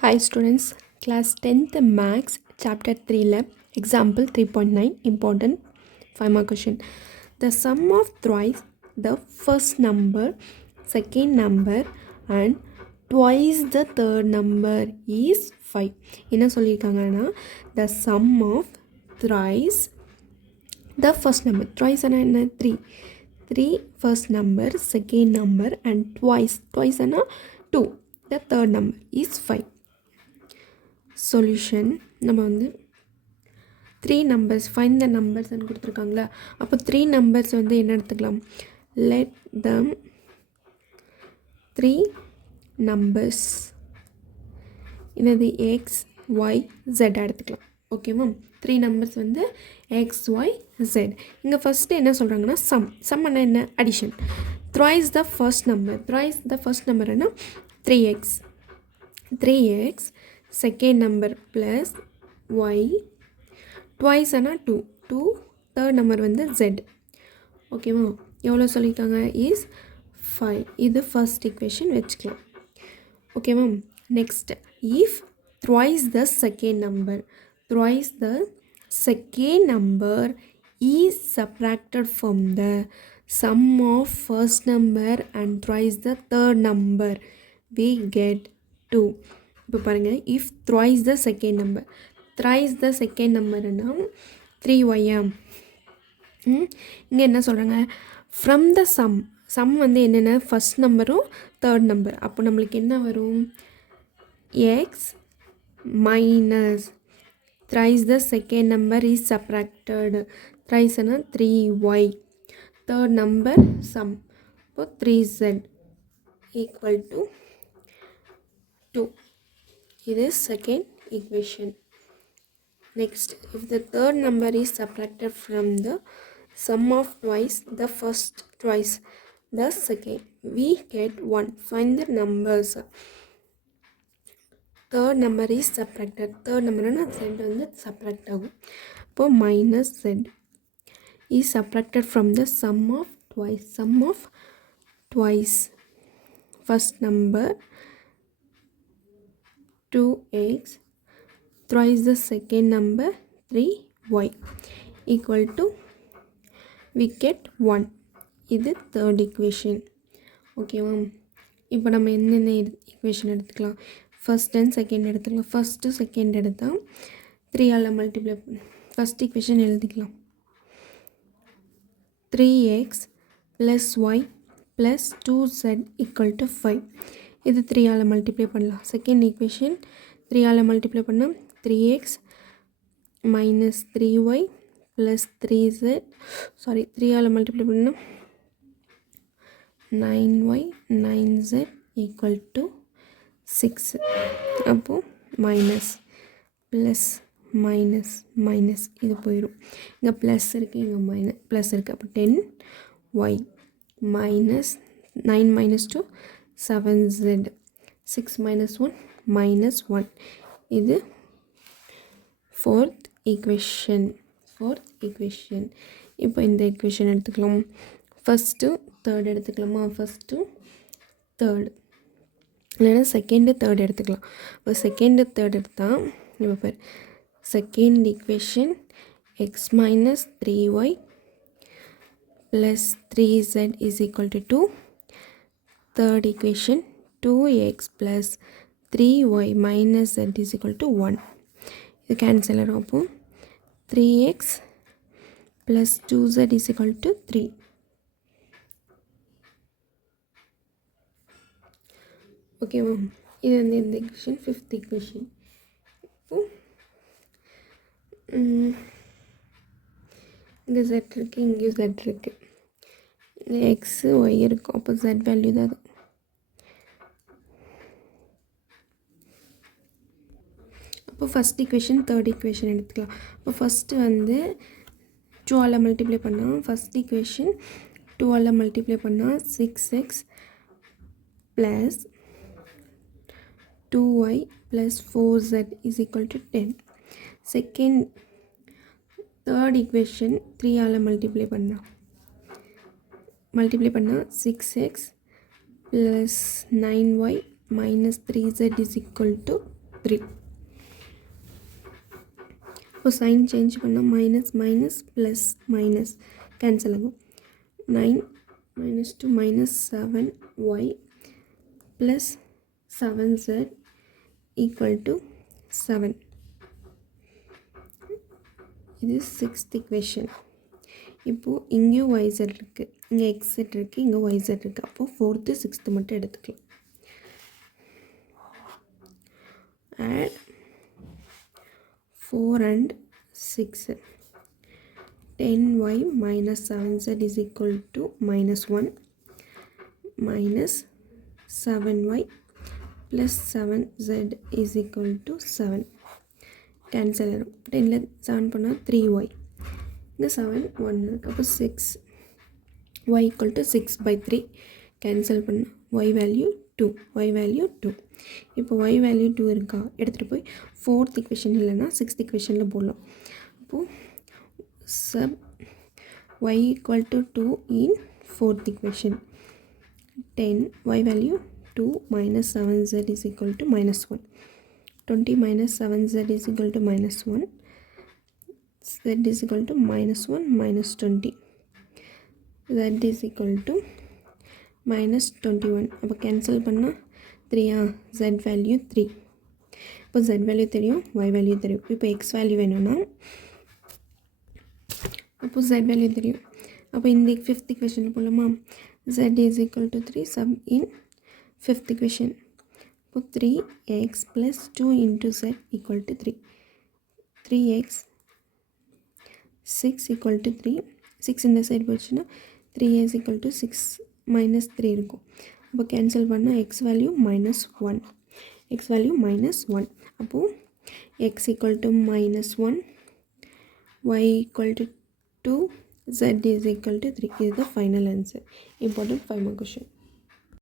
Hi students, class 10th Max chapter 3 lab example 3.9 important 5 mark question. The sum of thrice the first number, second number and twice the third number is 5. என்ன சொல்லியிருக்காங்கன்னா the sum of thrice the first number, thrice என்ன 3, 3 first number, second number and twice என்ன 2, the third number is 5. Solution நம்ம வந்து 3 numbers find the நம்பர்ஸ்ன்னு கொடுத்துருக்காங்களா, அப்போ 3 numbers வந்து என்ன எடுத்துக்கலாம், லெட் தம் 3 நம்பர்ஸ் என்னது எக்ஸ் ஒய் ஜெட் எடுத்துக்கலாம். ஓகேவா, 3 நம்பர்ஸ் வந்து எக்ஸ் ஒய் ஜெட். இங்கே ஃபஸ்ட்டு என்ன சொல்கிறாங்கன்னா சம் என்ன addition. Thrice the first number என்ன 3x second number plus y twice ana 2 third number வந்து z. ஓகேவா, எவ்வளோ சொல்லியிருக்காங்க is 5. இது ஃபர்ஸ்ட் equation வச்சுக்கலாம். ஓகேவா, next if thrice the second number is subtracted from the sum of first number and thrice the third number we get 2. இப்போ பாருங்கள், if thrice the second number என்ன 3y. இங்கே என்ன சொல்கிறாங்க, ஃப்ரம் த சம் வந்து என்னென்ன ஃபஸ்ட் நம்பரும் third number. அப்போ நம்மளுக்கு என்ன வரும், X minus thrice the second number is subtracted, thrice என்ன 3y, third number sum, இப்போ 3z equal to 2. This is second equation. Next, if the third number is subtracted from the sum of twice the first, twice the second, we get 1. Find the numbers. Third number is subtracted. Third number is subtracted. So minus z is subtracted from the sum of twice. First number 2x thrice the second number 3y equal to we get 1. இது third equation. ஓகேவா, இப்போ நம்ம என்னென்ன equation எடுத்துக்கலாம், first and second எடுத்துக்கலாம். First second எடுத்தால் 3ஆல் multiply first equation எழுதிக்கலாம். 3x plus y plus 2z equal to 5. இது 3ஆல் மல்டிப்ளை பண்ணலாம். செகண்ட் ஈக்குவேஷன் 3ஆல் மல்டிப்ளை பண்ணால் 3x minus 3y plus 3z, 3ஆல் multiply பண்ணால் 9y 9z ஈக்குவல் டு 6. அப்போது மைனஸ் ப்ளஸ் மைனஸ் இது போயிடும். இங்கே ப்ளஸ் இருக்குது, இங்கே ப்ளஸ் இருக்குது. அப்போ 10y minus 9 minus 2 7z, 6 minus 1 minus 1. இது fourth equation. இப்போ இந்த equation எடுத்துக்கலாம். ஃபஸ்ட்டு தேர்ட் எடுத்துக்கலாமா, ஃபஸ்ட்டு தேர்ட் இல்லைன்னா செகண்டு தேர்ட் எடுத்துக்கலாம். இப்போ செகண்டு தேர்ட் எடுத்தால் இப்போ பேர் second equation x minus 3y plus 3z is equal to 2. Third equation 2x plus 3y minus z is equal to 1. இது cancel ஆகும். அப்போ 3x plus 2z is equal to 3. ஓகேவா, இது வந்து இந்த equation fifth equation. இப்போ இங்கே z இருக்குது, இங்கே z இருக்குது, இங்கே எக்ஸ் ஒய் இருக்கும். அப்போ z வேல்யூ தான் அது. அப்போ ஃபஸ்ட் ஈக்குவேஷன் தேர்ட் ஈக்குவேஷன் எடுத்துக்கலாம். இப்போ ஃபஸ்ட்டு வந்து 2ஆல் மல்டிப்ளை பண்ணால் ஃபஸ்ட் ஈக்குவேஷன் 2ஆல் மல்டிப்ளை பண்ணால் 6x plus 2y plus 4z is equal to 10. Second third equation 3ஆல் மல்டிப்ளை பண்ணால் 6x plus 9y minus 3z is equal to 3. இப்போ சைன் சேஞ்ச் பண்ணால் minus minus plus minus cancel ஆகும். 9 minus 2 minus 7y plus 7z equal to 7. இது 6th equation. இப்போது இங்கேயும் yz இருக்குது, இங்கே xz இருக்குது, இங்கே yz இருக்குது. அப்போது 4th 6th மட்டும் எடுத்துக்கலாம். add 4 and 6. 10y minus 7z is equal to minus 1 minus 7y plus 7z is equal to 7. Cancel ஆகும். 10ல் 7 பண்ணால் 3y. இந்த 7 1 இருக்குது. அப்போ 6 y equal to 6 by 3. Cancel பண்ண y வேல்யூ 2. y value 2. இப்போ y வேல்யூ 2 இருக்கா, எடுத்துகிட்டு போய் 4th equation இல்லைன்னா 6th equationல போடலாம். அப்போது sub y equal to 2 in 4th equation. 10 y value 2 minus 7z is equal to minus 1. 20 minus 7z is equal to minus 1. Z is equal to minus 1 minus 20. Z is equal to minus 21. அப்போ cancel பண்ணால் 3 z value 3. இப்போ z value தெரியும், y value தெரியும். இப்போ x value வேணும்னா அப்போ z value தெரியும். அப்போ இந்த 5th equation போடலாமா, z is equal to 3 sub in 5th equation. இப்போ 3x plus 2 into z equal to 3. 3x 6 equal to 3. 6 இந்த சைடு போச்சுன்னா 3x equal to 6 minus 3 இருக்கும். அப்போ கேன்சல் பண்ணால் x value minus 1. x value minus 1. அப்போது x equal to minus 1, y equal to 2, z is equal to 3. This is the final answer. Important 5 mark question.